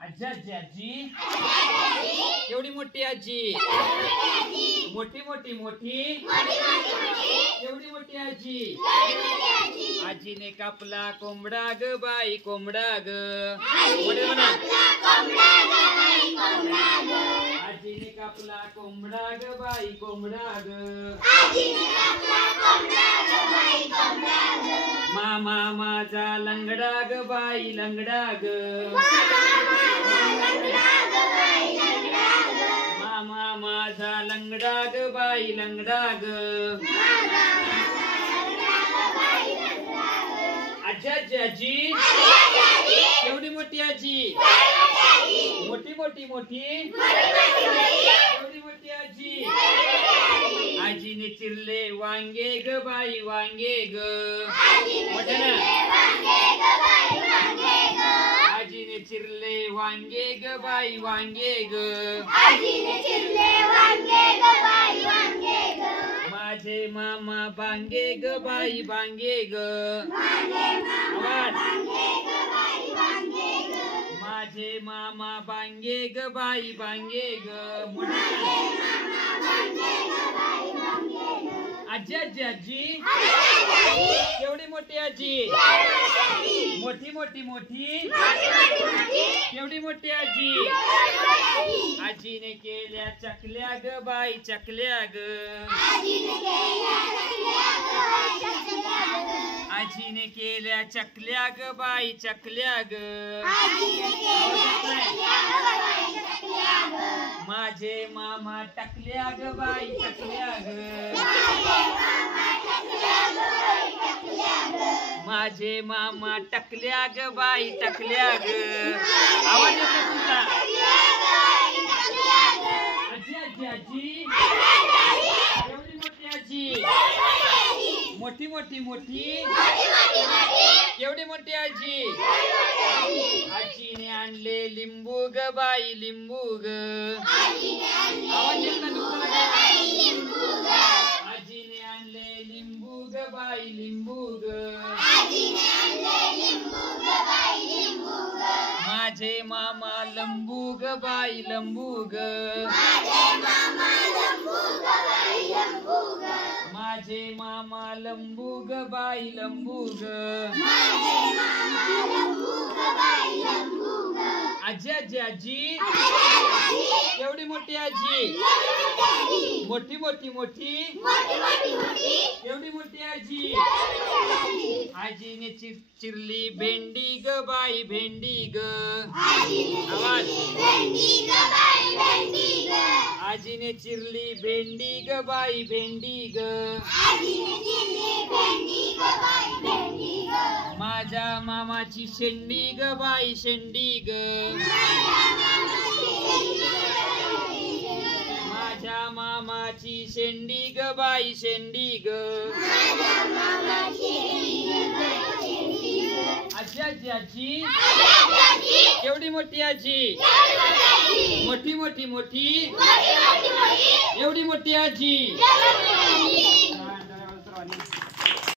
आजी आजी आजी एवढी मोठी आजी मोठी मोठी मोठी एवढी मोठी आजी आजीने कापला कोंबडा ग बाई कोंबडा ग आजीने कापला कोंबडा ग बाई कोंबडा ग मामा माझा लंगडा ग बाई लंगडा ग मामा माझा लंगडा ग बाई लंगडा ग आजी आजी आजी एवढी मोठी आजी मोठी मोठी मोठी एवढी मोठी आजी आजीने चिरले वांगे ग बाई वांगे ग आजीने चिरले वांगे ग बाई वांगे ग माझे मामा बांगे ग बाई बांगे ग माझे मामा बांगे ग बाई बांगे ग आजी आजी आजी एवढी मोठी आजी मोठी मोठी मोठी एवढी मोठी आजी आजीने केल्या चकल्या ग बाई चकल्या ग आजीने केल्या चकल्या ग बाई चकल्या ग माझे मामा टकल्या ग बाई टकल्या ग माझे मामा टकल्या ग बाई टकल्या ग आवाज येतो तुमचा आजी आजी आजी एवढी मोठी आजी मोठी मोठी मोठी एवढी मोठी आजी आजीने आणले लिंबू ग बाई लिंबू ग आवाज येत ना तुमचा आजीने आणले लिंबू ग बाई लिंबू ग माझे मामा लंबू ग बाई लंबू ग माझे मामा लंबू ग बाई लंबू ग आजी आजी आजी एवढी मोठी आजी मोठी मोठी मोठी एवढी मोठी आजी आजीने चिरली भेंडी ग बाई भेंडी ग आवाज आजीने चिरली भेंडी ग बाई भेंडी ग माझ्या मामाची शेंडी ग बाई शेंडी ग माझ्या मामाची शेंडी ग बाई शेंडी ग आजी आजी आजी एवढी मोठी आजी मोठी मोठी मोठी एवढी मोठी आजी